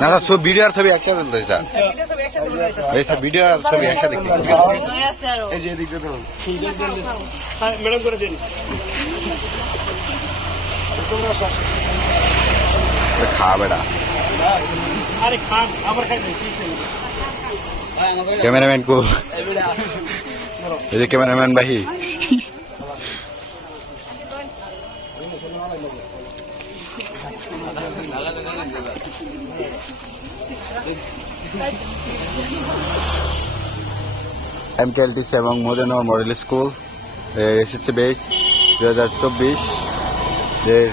না স্যার সব ভিডিও আর ছবি একসাথে তুলতে স্যার। এই স্যার ভিডিও আর ছবি একসাথে এই যে এদিক হ্যাঁ ম্যাডাম করে দিন। খা বেটা। আরে খান আবার খাইবেন ক্যামেরাম্যান কো? এই যে ক্যামেরাম্যান ভাই এমকেএলটিসি এবং মোদেনর মডেল স্কুল এসএসসি বেস দু হাজার চব্বিশ এর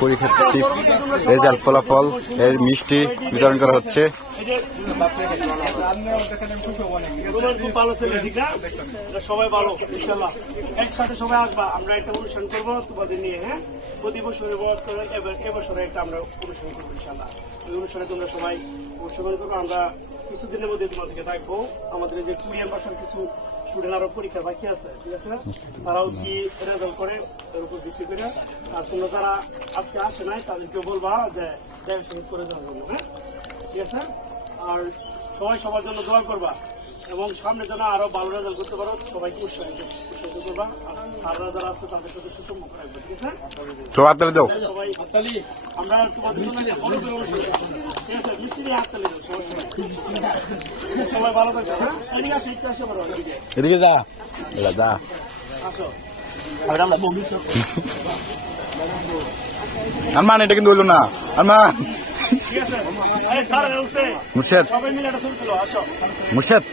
পরীক্ষার্থী, রেজাল্ট ফলাফল, এর মিষ্টি বিতরণ করা হচ্ছে। এবছরে একটা আমরা করব করব আমরা কিছুদিনের মধ্যে থাকব আমাদের যে কোরিয়ান ভাষার কিছু স্টুডেন্ট আরও পরীক্ষা বাকি আছে। ঠিক আছে তারাও কি রেজাল্ট এর উপর ভিত্তি করে আর তোমরা যারা আজকে আসে নাই তাদেরকে বলবা যে দেখ করে দেওয়ার জন্য হ্যাঁ? ঠিক আছে? আর সবাই সবার জন্য দোয়া করবা এবং সামনে যেন আরও ভালো রেজাল্ট করতে পারো সবাইকে উৎসাহিত উৎসাহিত করবা। আর স্যাররা যারা আছে তাদের সাথে সুসম্পর্ক রাখবে ঠিক আছে? তো হাততালি দাও। সবাই হাততালি। আমরা তোমাদের জন্য অনুপ্রেরণা। ঠিক আছে? মিষ্টি দিয়ে হাততালি দাও সবাই ভালো থাকবে হ্যাঁ? এদিকে আসো একটু আসে বলো এদিকে। যা। এলা যা। আসো। আরমান এটা কিন্তু হইল না এই মুর্শেদ মুর্শেদ